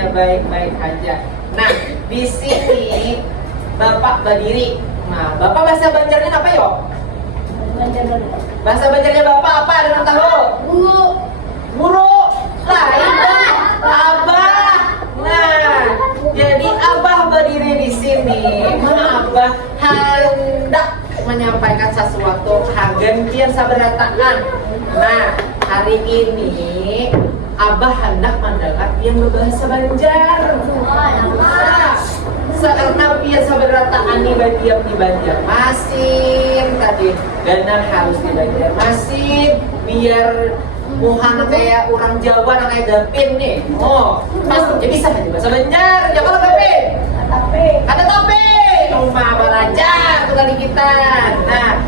semuanya baik-baik aja. Nah, di sini Bapak berdiri. Nah, Bapak bahasa Banjarnya apa yo? Bahasa Banjarnya Bapak apa? Ada yang tahu? Guru. Guru. Lah, itu Abah. Nah, jadi Abah berdiri di sini. Abah hendak menyampaikan sesuatu hagenkian sabarataan. Nah, hari ini Abah hendak mendengar yang berbahasa Banjar. Nah, karena biasa berataan di Banjarmasin tadi, dan harus di Banjarmasin biar Muhan kayak orang Jawa yang kayak Gapin nih. Oh, pasti jadi bisa aja bahasa Banjar. Ya kalau Gapin? Kata tapi rumah belajar tuh kali kita. Nah,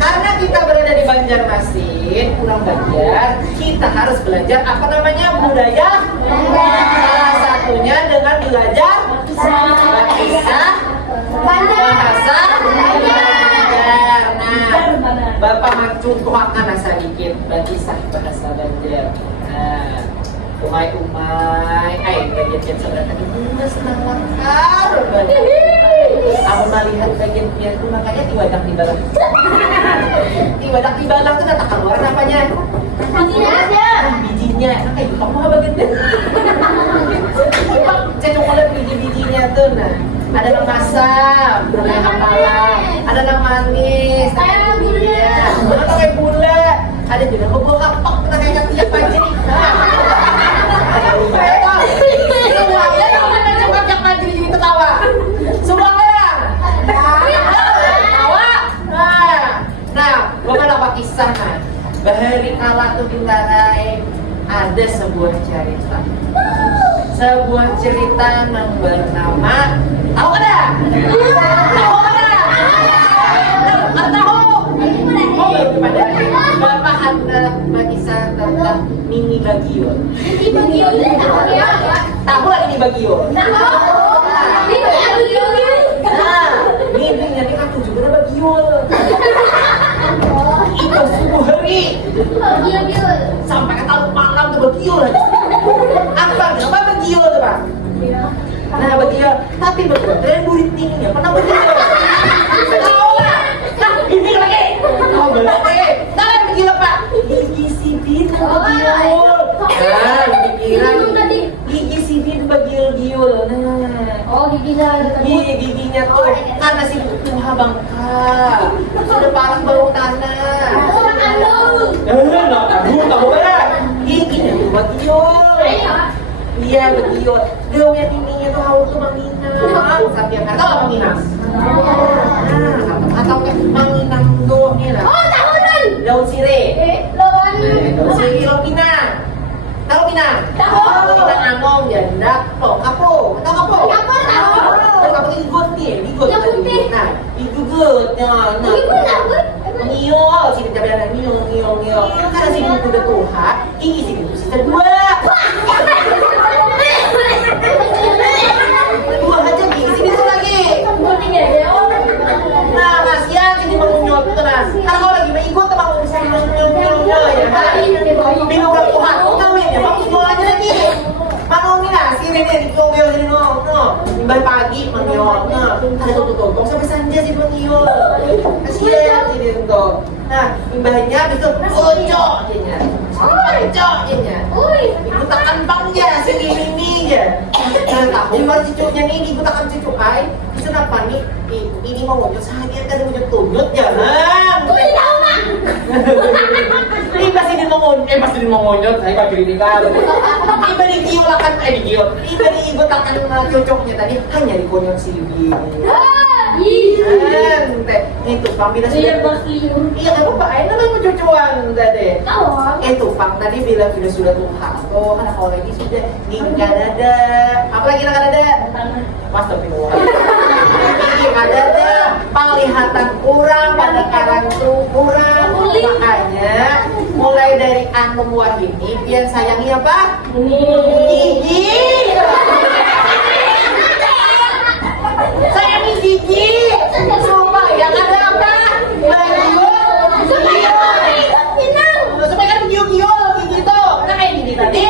karena kita berada di Banjarmasin, orang Banjar, kita harus belajar apa namanya budaya. Salah satunya dengan belajar bahasa Banjar. Nah, Bapak mencontohkan sedikit bahasa Banjar. Nah, umai, bagian sebelah tadi senang makar. Aku melihat bagian itu makanya tiwadak di balang. Tiwadak di balang itu kata keluar apanya? Bijinya. Kayak kamu apa bagian? Saya cuma lihat biji-bijinya tuh. Nah, ada yang masam, ada yang apalah, ada yang manis, ada kayak gula, ada juga bubuk kapak, kita kayak ketiak panci. Bahari kala tuh bintarai ada sebuah cerita yang bernama tahu ada? Bapak hendak berkisah tentang Nini Bagio. Tahu lah Nini Bagio? Nini nanti kan tujuh bener Bagio. Itu subuh hari sampai ke tahun malam tuh Bagio aja. Apa Bagio tuh Pak? Nah Bagio, tapi Bagio dari duit Nini pernah Bagio. Tahu lah, ini lagi. Oh lagi. Tahu Bagio Pak? Gigi sipit Bagio. Nah, gigi sipit Bagio. Nah, Oh, giginya tuh karena si tuha bangka sudah parah bau tanah. Tahu kan? Giginya tuh Bagio. Iya Bagio. Daunnya ininya tuh haus tuh manginang. Tapi yang kata apa manginang? Atau manginang tuh nih lah. Oh, tahunan. Daun sirih. Daun sirih lo pinang. Tahu pinang? Tahu. Pinang angong janda. Tahu kapo? Tahu kapo? Kapo tahu. Kapo igut nih, igut. Yang putih. Nah, igut. Nah. Ngio, sini tapi ada ngio. Karena sini udah tuha, ini sini itu sisa dua. Dua aja gini sini tuh lagi. Nah, Mas ya sini mengunyot tuh nah. Kalau lagi mau ikut teman mengunyot ya. Minum udah tuha, kawin ya. Kamu jual aja lagi. Manong lah, sini nih ngio sini no. Imbal pagi mengiol. Nah, ada tutup sampai sanja sih mengiol. Kasihan sini tuh. Nah, imbahnya itu ojo jadinya. Ojo jadinya. Ibu tekan bangnya sini ini aja. Nah, tahu kalau cucunya nih ibu tekan cucu kai. Itu apa nih? Ini mau ngomong saja kan mau tunjuk jangan. Ini pasti di mongonyot, saya pakai ini kan. Iba digiolakan, Iba diibutakan cocoknya tadi hanya di konyol sini. Itu pang bila sudah. Iya kan Pak, ini namanya cucuan tadi. Itu pang tadi bila sudah tuha. Oh, karena kalau lagi sudah nggak ada. Apalagi nggak ada? Mas tapi nggak ada. Penglihatan kurang, pendengaran kurang. Makanya mulai dari Anum Wahini yang sayangi apa? Gigi. Sayangi gigi. Supaya yang ada apa? Bagio. Supaya kan gigi-gigi tuh. Nah kayak gini tadi.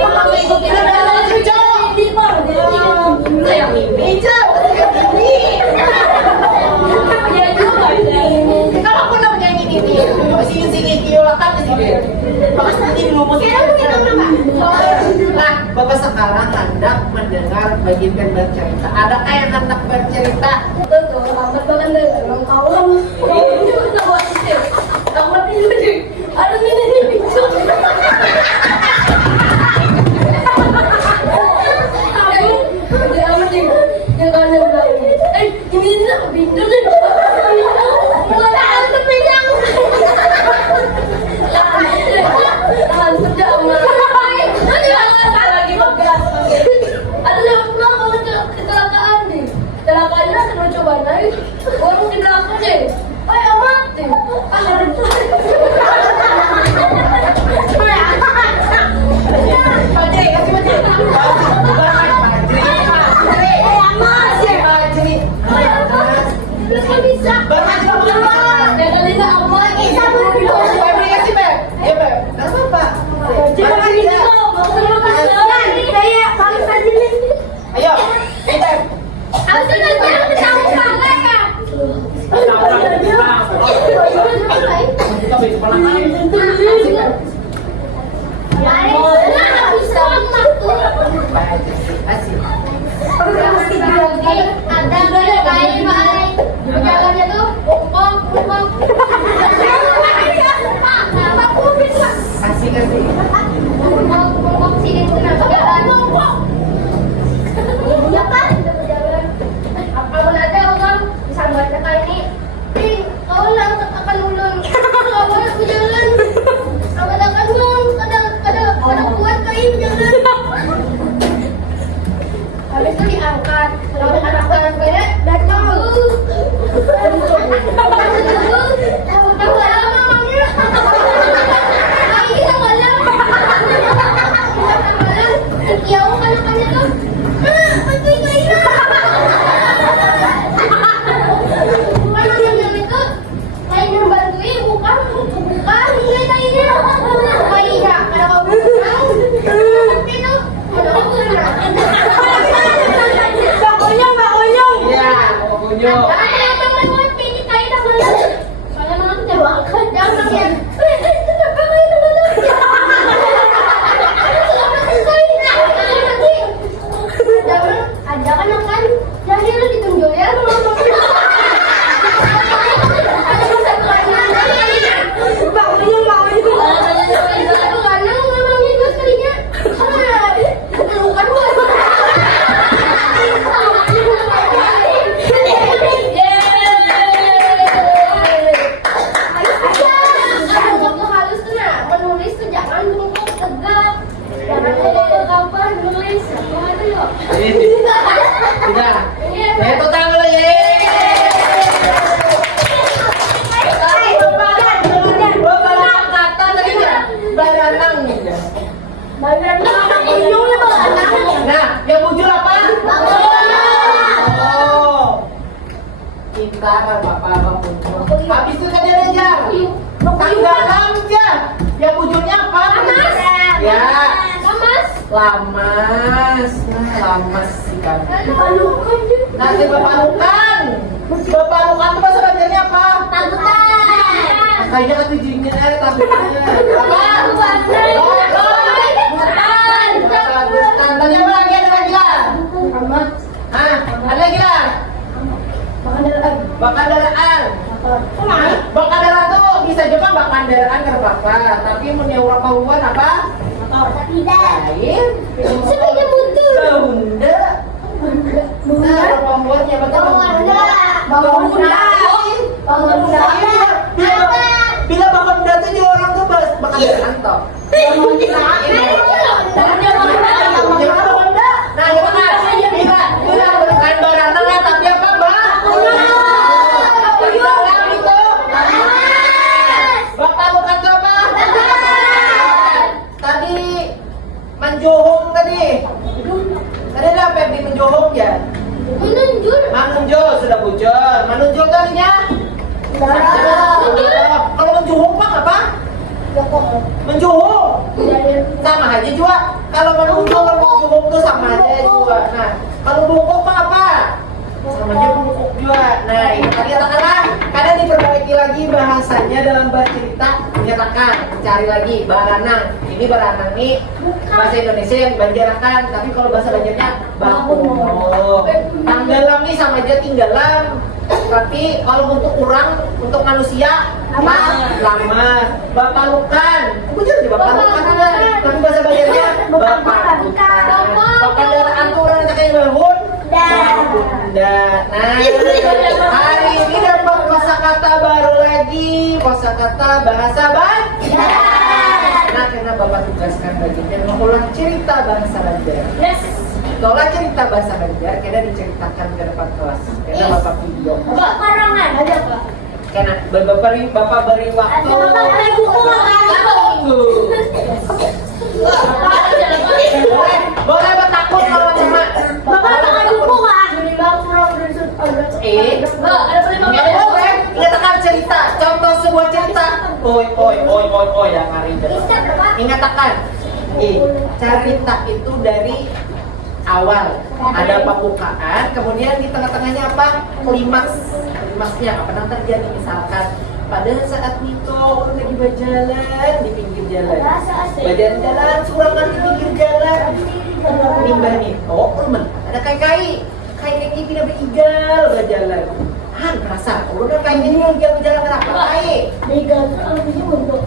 Kalau ikut kita dalam cucu. menginginkan bercerita. Adakah yang hendak bercerita? Betul, amat banget deh. Emang kau kan amat ini. Aduh ini. Dia amat nih. Dia kan ini nak pintu nih. Orang di belakang deh. Ayo mati. Habis itu diangkat, kalau diangkat kayak datang. Nah, yang muncul apa? Oh, pintar Bapak muncul. Habis itu tadi ada jam. Tanggalam jam. Yang munculnya apa? Lamas. Ya. Lamas. Lamas. Nah, lamas sih kan. Nah, si Bapak Lukan. Si Bapak Lukan itu bahasa belajarnya apa? Takutan. Kayaknya kan tujuhnya takutnya. Apa? Tanya apa lagi, ada lagi lah? Hah? Ada lagi lah? Bakandaraan. Bakandaraan tuh bisa juga bakandaraan ke bapak. Tapi punya orang kawan apa? Tidak. Lain. Sepeda motor. Bunda. Nah, orang kawannya betul. Bila bakanda tuh dia orang tuh bakandaraan toh. Nah, bila bukan barang tapi apa, Mbak? Bilang itu. Bapak bukan tuh apa? Tadi menjohong tadi. Tadi ada apa yang menjohong ya? Menunjul sudah bujur. Menunjul tadinya? Kalau menjohong Pak apa? Menjohong. Sama aja juga. Kalau menunjuk kalau menjohong tuh sama aja juga. Nah, kalau bungkuk Pak apa? Sama aja bungkuk juga. Nah, ini tadi katakanlah kadang diperbaiki lagi bahasanya dalam bercerita. Menyatakan, cari lagi baranang. Ini baranang nih bahasa Indonesia yang banjarakan, tapi kalau bahasa Banjarnya bakumo. Tanggalam nih sama aja tinggalan. Tapi kalau untuk orang, untuk manusia lama. Bapalukan. Bujur di bapalukan. Tapi bahasa Banjarnya bapalukan. Bapalukan tuh orang yang kayak bangun. Bunda. Nah, hari ini dapat kosakata baru lagi, kosakata bahasa Banjar. Nah, karena Bapak tugaskan bagian mengulang cerita bahasa Banjar. Yes. Tolak cerita bahasa Banjar, karena diceritakan ke depan kelas. Karena Bapak video. Bapak karangan aja, Pak. Karena Bapak beri waktu. Bapak beri buku, Boleh bertakut kalau cuma. Bapak pakai buku, Pak. Ada boleh. Ingatkan cerita. Contoh sebuah cerita. Oi, yang hari ini. Ingatkan. Cerita itu dari awal ada pembukaan, kemudian di tengah-tengahnya apa? Klimaksnya apa yang terjadi, misalkan pada saat Niko lagi berjalan di pinggir jalan, jalan surangan di pinggir jalan, limbah Niko temen ada kai ini tidak berigal berjalan. Merasa, udah kayak gini yang berjalan kenapa? Begal untuk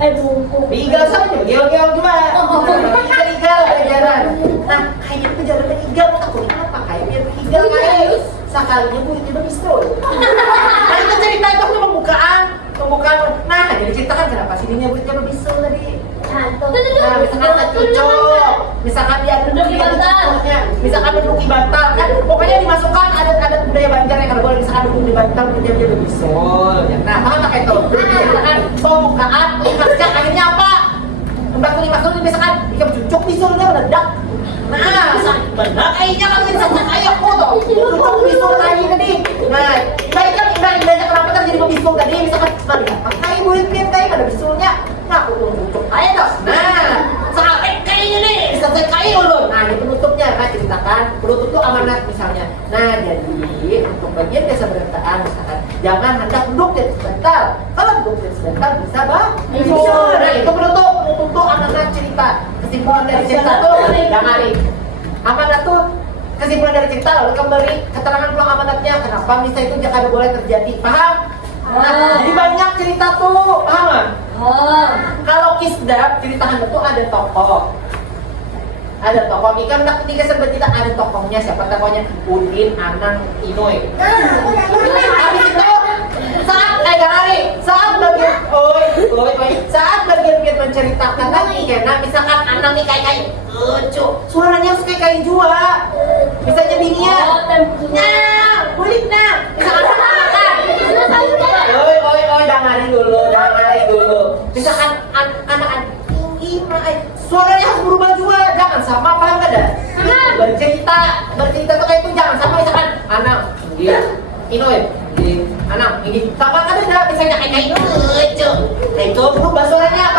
Begal sama juga, gel juga. Begal berjalan. Nah, kayaknya itu jalan begigal, aku kenapa? Kayaknya begigal kayak sekalinya gue tiba pistol. Nah, itu cerita itu pembukaan. Nah, jadi ceritakan kenapa sih dia gue tiba pistol tadi. Nah, misalkan tak cocok, misalkan dia duduk di bantal, misalkan duduk di bantal, kan pokoknya dimasukkan adat-adat budaya Banjar yang kalau boleh misalkan duduk di bantal dia bisul. Nah, paham tak itu? Misalkan pembukaan, klimaksnya akhirnya apa? Mbak klimaksnya misalkan dia cucuk bisulnya meledak. Nah, benar kayaknya kan bisa kayak aku tuh. Cucuk bisul lagi tadi. Nah, baikkan indahnya kenapa terjadi bisul tadi? Misalkan pakai murid-murid kayak ada bisulnya. Nah, untuk aja dong. Nah, sampai kayaknya nih, bisa saya kayak ulun. Nah, ini penutupnya, nah ceritakan. Penutup itu amanat misalnya. Nah, jadi untuk bagian biasa berentaan misalkan, jangan hendak duduk di sebentar. Kalau duduk di sebentar bisa nah, itu penutup untuk amanat cerita. Kesimpulan dari cerita tuh, jangan amanat tuh kesimpulan dari cerita lalu kembali keterangan pulang amanatnya. Kenapa bisa itu jangan boleh terjadi? Paham? Nah, jadi banyak cerita tuh, paham nggak? Kalau kisdap ceritakan itu ada tokoh. Ini kan ketika sebut kita ada tokohnya, siapa tokohnya? Udin, Anang, Inoy. Habis itu saat bagian menceritakan lagi karena misalkan Anang nih kayak lucu, suaranya harus kayak juga. Misalnya bininya, kulit misalkan dengarin dulu. Misalkan anak tinggi, suaranya harus berubah juga, jangan sama, paham gak ada? Bercerita tuh kayak itu jangan sama, misalkan anak tinggi, Inoy, anak tinggi, sama kan ada, misalnya kayak lucu. Nah itu berubah suaranya,